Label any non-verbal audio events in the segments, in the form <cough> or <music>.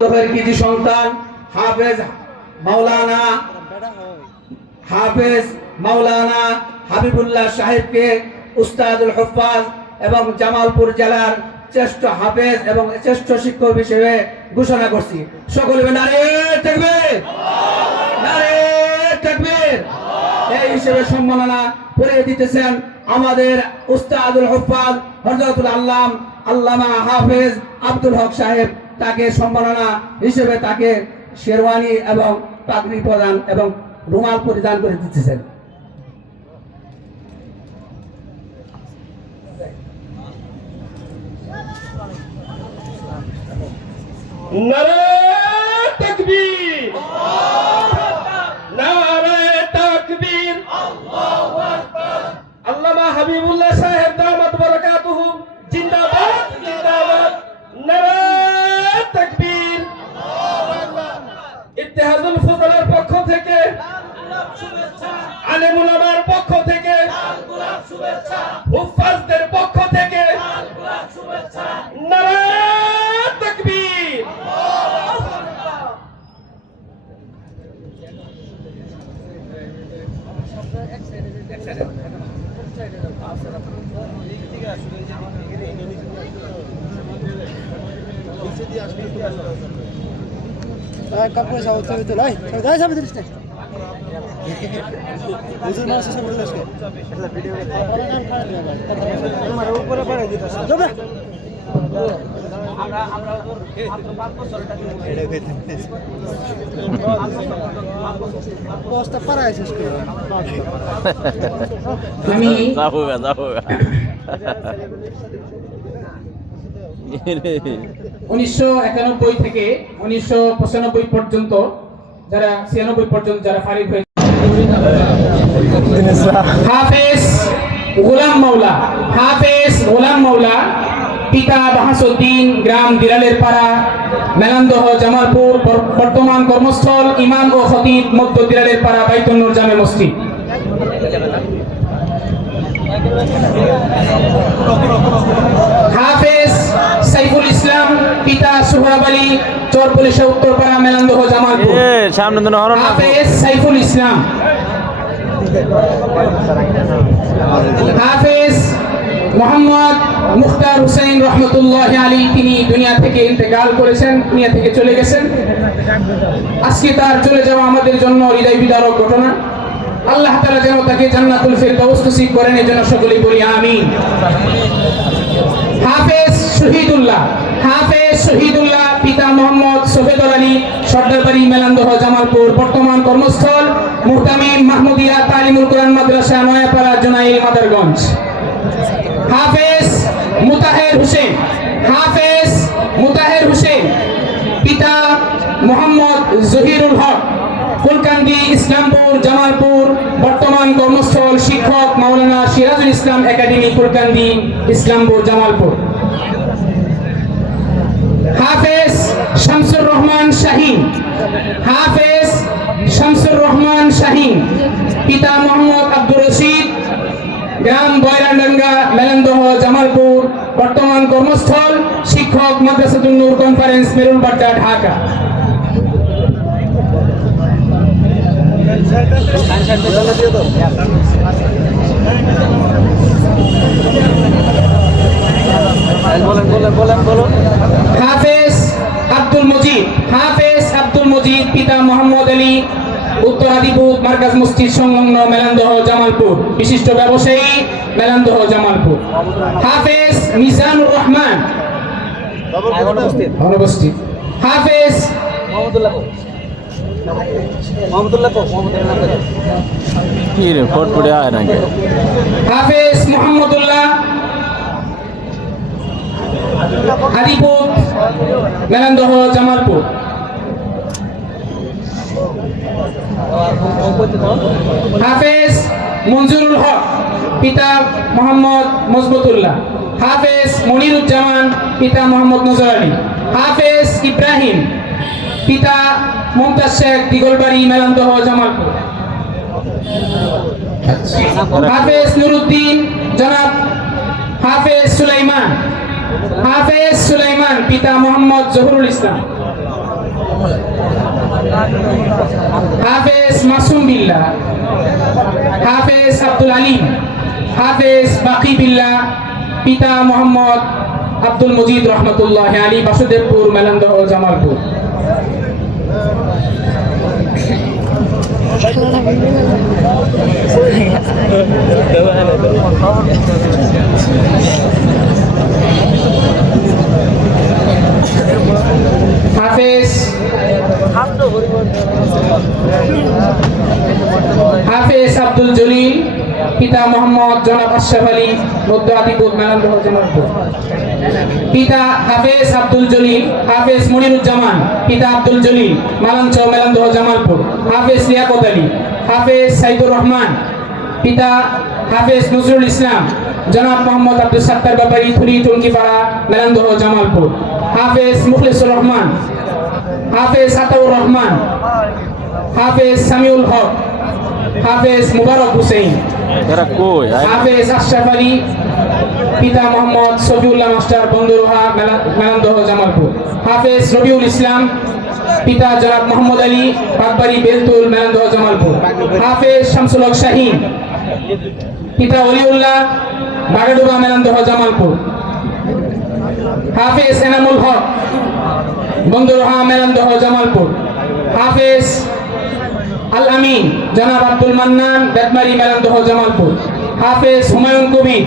কৃতি সন্তান হাফেজ মাওলানা হাফেজ মাওলানা হাবিবুল্লাহ সাহেবকে উস্তাদুল হফাজ এবং জামালপুর জেলার শ্রেষ্ঠ হাফেজ এবং শ্রেষ্ঠ শিক্ষক হিসেবে ঘোষণা করছি। তাকবীর! এই হিসেবে সম্মাননা করে দিতেছেন আমাদের উস্তাদুল হফাজ হযরতুল আল্লাম আল্লামা হাফেজ আব্দুল হক সাহেব। তাকে সম্মাননা হিসেবে তাকে শেরওয়ানি এবং পাগড়ি প্রদান এবং রুমাল পরিধান করে দিতেছেন। আল্লামা হাবিবুল্লাহ সাহেব দামাত বারাকাতুহু ইত্তেহাদুল ফুজলের পক্ষ থেকে আলেমুল আমার পক্ষ থেকে হুফাজদের পক্ষ থেকে নারে তাকবীর। কাপড়ে সাহস হইতে নাই। যাই যাবে জিনিসটা হুজুর মানুষ এসে বলে আজকে উপরে পড়ে দিতে যাবে আমরা আমরা ওর মাত্র <laughs> উনিশশো একানব্বই থেকে উনিশশো পঁচানব্বই পর্যন্ত যারা ছিয়ানব্বই পর্যন্ত যারা ফারিক হয়েছে। হাফেজ গোলাম মাওলা, হাফেজ গোলাম মাওলা, পিতা বাহাসুদ্দিন গ্রাম দিরালের পাড়া, মেলান্দহ, জামালপুর বর- বর্তমান কর্মস্থল, ইমাম ও খতিব মধ্য দিরালের পাড়া, বাইতুন্নুর জামে মসজিদ। হাফেজ সাইফুল ইসলাম পিতা সুহাব আলী চর পুলিশে উত্তরপাড়া মেলান্দহ জামালপুর। সামনে হাফেজ সাইফুল ইসলাম। হাফেজ মোহাম্মদ মুখতার হুসেন রহমতুল্লাহ আলী তিনি দুনিয়া থেকে ইন্তেকাল করেছেন দুনিয়া থেকে চলে গেছেন। আজকে তার চলে যাওয়া আমাদের জন্য হৃদয় বিদারক ঘটনা। আল্লাহ তাআলা যেন তাকে জান্নাতুল ফেরদাউস নসিব করেন এই জন্য সকলেই বলি আমিন। হাফেজ শহীদুল্লাহ হাফেজ শহীদুল্লাহ পিতা মোহাম্মদ সফেদর আলী সর্দারবাড়ি মেলান্দহ জামালপুর, বর্তমান কর্মস্থল মুহতামিম মাহমুদিয়া তালিমুল কোরআন মাদ্রাসা, নয়াপাড়া জোনাইল মাদারগঞ্জ। হাফেজ মুতাহের হোসেন, হাফেজ মুতাহের হোসেন, পিতা মোহাম্মদ জহিরুল হক ইসলামপুর, জামালপুর, বর্তমান কর্মস্থল শিক্ষক মাওলানা সিরাজুল ইসলাম একাডেমি, ফুলকান্দি, ইসলামপুর, জামালপুর। হাফেজ শামসুর রহমান শাহিন। হাফেজ শামসুর রহমান শাহিন। পিতা মোহাম্মদ আব্দুর রশিদ। গ্রাম বয়রাডাঙ্গা মেলেন্দহ, জামালপুর। বর্তমান কর্মস্থল শিক্ষক মাদ্রাসাতুল নূর কনফারেন্স মেরুলবাড্ডা ঢাকা। হাফেজ আব্দুল মজিদ হাফেজ আব্দুল মজিদ পিতা মোহাম্মদ আলী উত্তর আদিপুর মার্কাজ মসজিদ সংলগ্ন মেলান্দহ জামালপুর। বিশিষ্ট ব্যবসায়ী মেলান্দহ জামালপুর। হাফেজ মিজানুর রহমান। অনুপস্থিত হাফেজ হাফেজ মঞ্জুরুল হক পিতা মোহাম্মদ মজবুতুল্লাহ। হাফেজ মনিরুজ্জামান পিতা মোহাম্মদ নজর আলী। হাফেজ ইব্রাহিম পিতা মমতাজ শেখ দিগলবাড়ি মেলান্দহ জামালপুর। হাফেজ নুরুদ্দিন, জনাব হাফেজ সুলাইমান। হাফেজ সুলাইমান, পিতা মোহাম্মদ জহুরুল ইসলাম। হাফেজ মাসুম বিল্লা হাফেজ আব্দুল আলিম। হাফেজ বাকি বিল্লাহ। পিতা মোহাম্মদ আব্দুল মজিদ রহমতুল্লাহ আলী বাসুদেবপুর মেলান্দহ জামালপুর। হাফেজ হাফেজ আব্দুল জলিল, পিতা মোহাম্মদ জনাব আশরাফ আলী, মধ্য আদিপুর মেলান্দহ জামালপুর পিতা হাফেজ আব্দুল জলিল, হাফেজ মনিরুজ্জামান, পিতা আব্দুল জলিল মালাঞ্চ মেলান্দহ, জামালপুর। হাফেজ লিয়াকত আলী, হাফেজ সাইদুর রহমান, পিতা হাফেজ নজরুল ইসলাম, জনাব মোহাম্মদ আব্দুল সাত্তার ব্যাপারী থুরি টুঙ্গিপাড়া মেলান্দহ, জামালপুর। হাফেজ মুখলিসুর রহমান হাফেজ আতাউর রহমান হাফেজ সামিউল হক হাফেজ মুবারক আয়। হাফেজ আশরাফ আলী পিতা মোহাম্মদ সফিউল্লাহ মাস্টার বন্দরোহা মেলান্দহ জামালপুর হাফেজ রবিউল ইসলাম পিতা জনাব মোহাম্মদ আলী বাগবাড়ি বেলতুল মেলান্দহ জামালপুর হাফেজ শামসুল হক শাহিন পিতা অলিউল্লাহ বাগাডুবা মেলান্দহ জামালপুর হাফেজ এনামুল হক বন্দরোহা মেলান্দহ জামালপুর। হাফেজ আল আমিন, জনাব আব্দুল মান্নান, বেতমারি মেলান্দহ জামালপুর। হাফেজ হুমায়ুন কবির,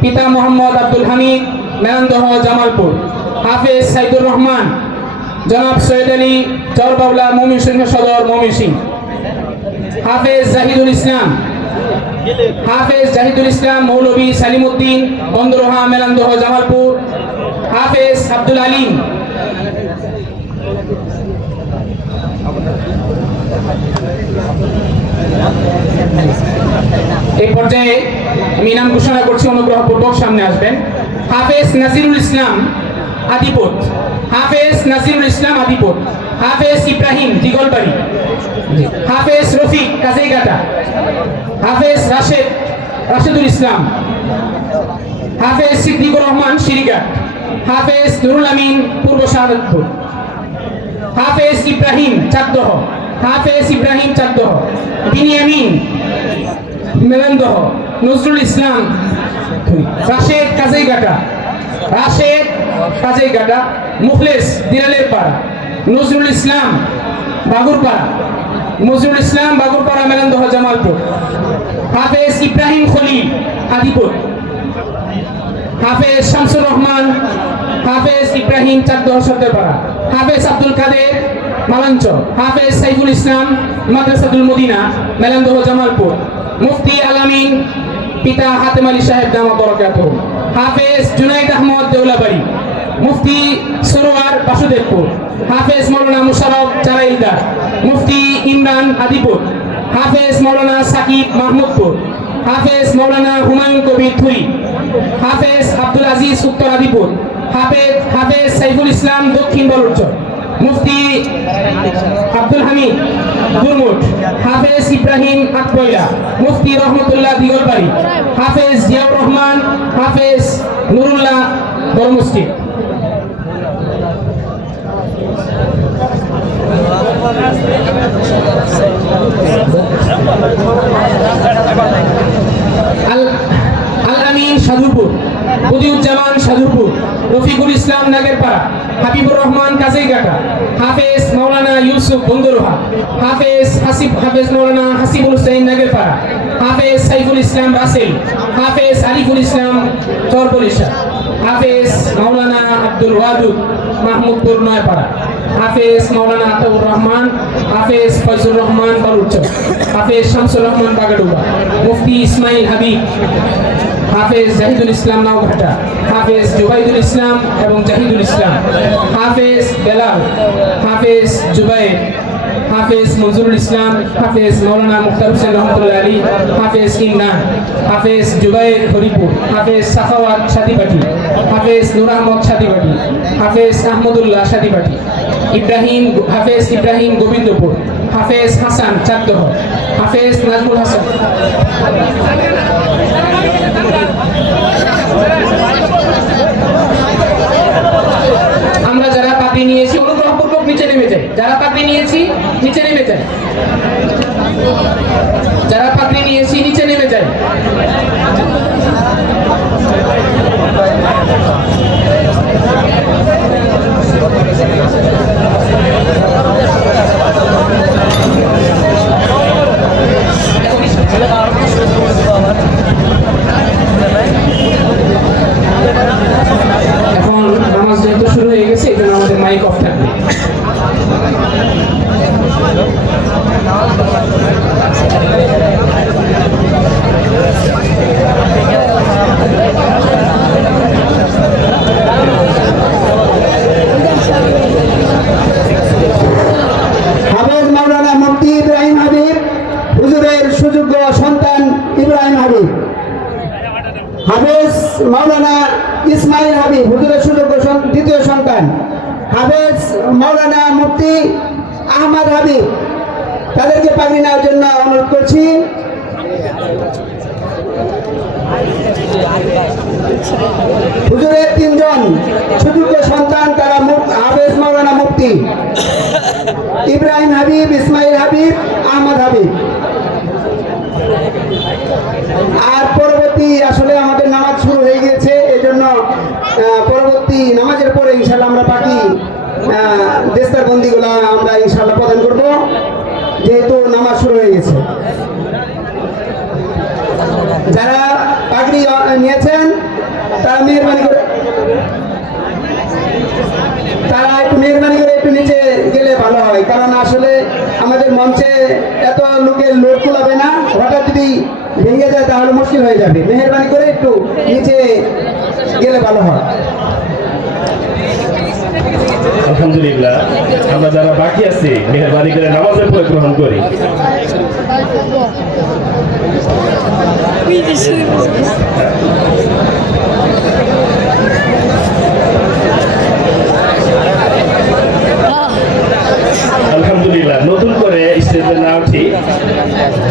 পিতা মোহাম্মদ আব্দুল হামিদ মেলান্দহ জামালপুর। হাফেজ সাইদুর রহমান, জনাব সৈয়দ আলী চরবাউলা মমিন সিংহ সদর, মমিন সিং। হাফেজ জাহিদুল ইসলাম, হাফেজ জাহিদুল ইসলাম, মৌলভী সালিমউদ্দিন বন্দরোহা মেলান্দহ জামালপুর। হাফেজ আব্দুল আলিম এই পর্যায়ে আমি নাম ঘোষণা করছি, অনুগ্রহপূর্বক সামনে আসবেন। হাফেজ নাজিরুল ইসলাম আদিপত। হাফেজ নাজিরুল ইসলাম আদিপত। হাফেজ ইব্রাহিম দিগলবাড়ি। হাফেজ রফিক কাজেইগাটা হাফেজ রাশেদ, রাশেদুল ইসলাম। হাফেজ সিদ্দিকুর রহমান শিরিঘাট হাফেজ নুরুল আমিন পূর্ব শাহাদতপুর হাফেজ ইব্রাহিম চাকদহ। হাফেজ ইব্রাহিম চাকদহ। বিনিয়ামিন মেলান্দহ। নজরুল ইসলাম রাশেদ কাজেইগাটা রাশেদ কাজেইগাটা মুখলেস দিনালের পাড়া নজরুল ইসলাম বাগুরপাড়া। নজরুল ইসলাম বাগুরপাড়া, মেলান্দহ, জামালপুর। হাফেজ ইব্রাহিম খলিল, আদিপুর। হাফেজ শামসুর রহমান, হাফেজ ইব্রাহিম চাকদহ সর্দারপাড়া হাফেজ আব্দুল কাদের মালাঞ্চ, হাফেজ সাইফুল ইসলাম মাদ্রাসাতুল মদিনা, মেলান্দহ জামালপুর, মুফতি আলামিন পিতা হাতেম আলী সাহেব দামা বরকাত, হাফেজ জুনাইদ আহমদ দেউলাবাড়ি, মুফতি সরোয়ার বাসুদেবপুর, হাফেজ মৌলানা মুশারফ চারাইলদার মুফতি ইমরান আদিপুর, হাফেজ মৌলানা সাকিব মাহমুদপুর, হাফেজ মৌলানা হুমায়ুন কবির থুই হাফেজ আব্দুল আজিজ উত্তর আদিপুর। হাফেজ হাফেজ সাইফুল ইসলাম দক্ষিণ বলুরচর। মুফতি আব্দুল হামিদ দুরমুট হাফেজ ইব্রাহিম আকবইলা মুফতি রহমতুল্লাহ দিগলবাড়ি হাফেজ জিয়াউর রহমান, হাফেজ নুরুল্লাহ আল আমিন সাধুপুর বদিউজ্জামান সাধুপুর, রফিকুল ইসলাম নাগেরপাড়া, হাবিবুর রহমান কাজেইঘাটা হাফেজ মাওলানা ইউসুফ বন্দরোহা, হাফেজ হাসিব, হাফেজ মাওলানা হাসিবুল হুসাইন নাগেরপাড়া, হাফেজ সাইফুল ইসলাম রাসেল, হাফেজ আরিফুল ইসলাম চরবরিশা হাফেজ মাওলানা আব্দুল ওয়াদুদ মাহমুদপুর নয়পাড়া, হাফেজ মাওলানা আতাউর রহমান, হাফেজ ফজলুর রহমান বালুরচর হাফেজ শামসুর রহমান বাগাডুবা, মুফতি ইসমাইল হাবিব হাফেজ জাহিদুল ইসলাম নাওঘাটা, হাফেজ জুবাইদুল ইসলাম এবং জাহিদুল ইসলাম। হাফেজ বেলাল, হাফেজ জুবাইর, হাফেজ মনজুরুল ইসলাম, হাফেজ মৌলানা মুখতার হোসেন রহমতুল্লাহ আলী, হাফেজ ইমরান হাফেজ জুবাইর হরিপুর, হাফেজ সাফাওয়াত সাদিবাটি, হাফেজ নুর আহমদ সাদিবাটি, হাফেজ আহমদুল্লাহ সাদিবাটি, ইব্রাহিম হাফেজ ইব্রাহিম গোবিন্দপুর, হাফেজ হাসান চাকদহ, হাফেজ নাজমুল হাসান। আমরা যারা পাপি নিয়েছি, অনুগ্রহপূর্বক নিচে নেমে যাই যারা পাপি নিয়েছি, নিচে নেমে যাই যারা পাপি নিয়েছি, নিচে নেমে যাই Gracias. এই জন্য আমাদের মাইক অফ থাকবে হাফেজ মাওলানা মুফতি ইব্রাহিম হাবিব হুজুরের সুযোগ্য সন্তান ইব্রাহিম হাবিব হাফেজ মাওলানা ইসমাইল হাবিব হুজুরের সুযোগ্য সন- দ্বিতীয় সন্তান হাফেজ মৌলানা মুফতি আহমদ হাবিব, তাদেরকে পাগড়ি নেওয়ার জন্য অনুরোধ করছি। হুজুরের তিনজন সুযোগ্য সন্তান, তারা হাফেজ মাওলানা মুফতি। ইব্রাহিম হাবিব, ইসমাইল হাবিব, আহমদ হাবিব। আর পরবর্তী আসলে আমাদের নামাজ শুরু হয়ে গিয়েছে, এজন্য নামাজের পরে ইনশাল্লাহ আমরা বাকি দেস্তার বন্দিগুলো আমরা ইনশাল্লাহ প্রদান করব, যেহেতু নামাজ শুরু হয়ে গেছে। যারা পাগড়ি নিয়েছেন, তারা মেহরবানি করে তারা একটু মেহরবানি করে একটু নিচে গেলে ভালো হয়, কারণ আসলে আমাদের মঞ্চে এত লোকের লোড কুলাবে না, হঠাৎ যদি ভেঙে যায় তাহলে মুশকিল হয়ে যাবে। মেহরবানি করে একটু নিচে গেলে ভালো হয়। আলহামদুলিল্লাহ। আমরা যারা বাকি আছি, মেহরবানি করে নামাজের পরে গ্রহণ করি। আলহামদুলিল্লাহ, নতুন করে স্টেজে না উঠি।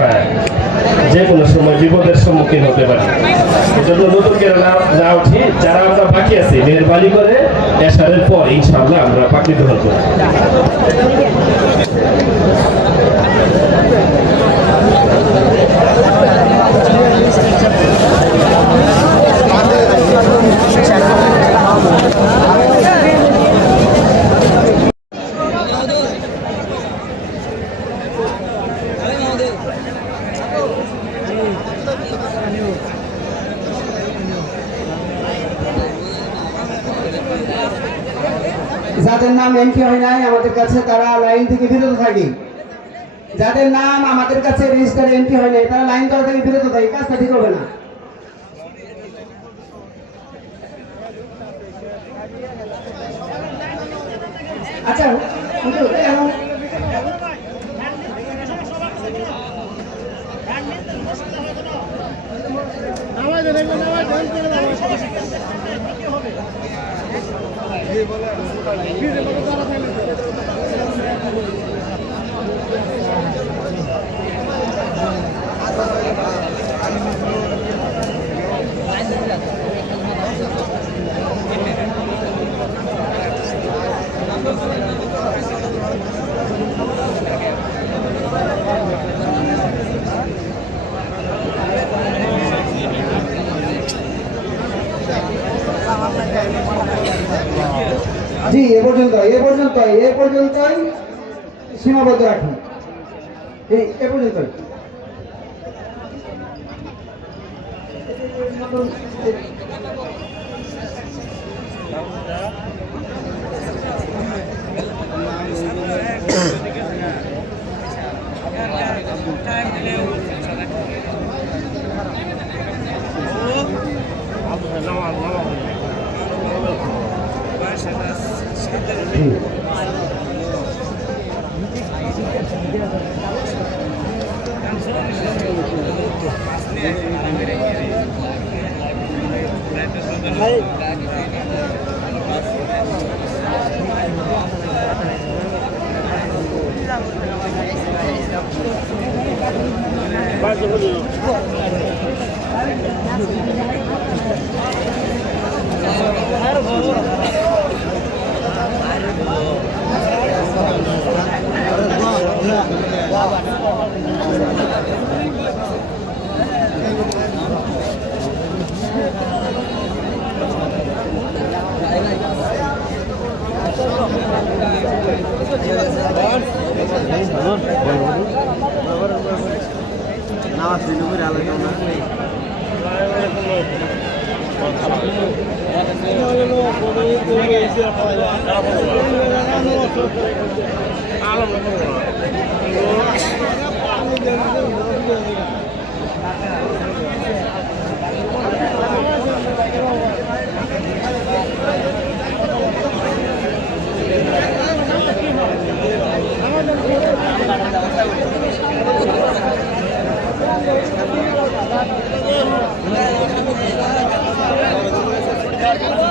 হ্যাঁ। যে কোনো সময় বিপদের সম্মুখীন হতে পারে। এজন্য নতুন করে না উঠি, যারা আমরা বাকি আছি, মেহরবানি করে এসারের পর ইনশাল্লাহ আমরা পাখি গ্রহণ যাদের নাম এন্ট্রি হয় নাই, আমাদের কাছে তারা লাইন থেকে বিরত থাকে যাদের নাম আমাদের কাছে রেজিস্টার এন্ট্রি হয় নাই, তারা লাইন দেওয়া থেকে বিরত থাকে কাজটা ঠিক হবে না। আচ্ছা এখন よろしくお願いします。জি এ পর্যন্ত এ পর্যন্ত এ পর্যন্তই সীমাবদ্ধ রাখুন এই এ পর্যন্ত Thank you. Brasil. Gracias.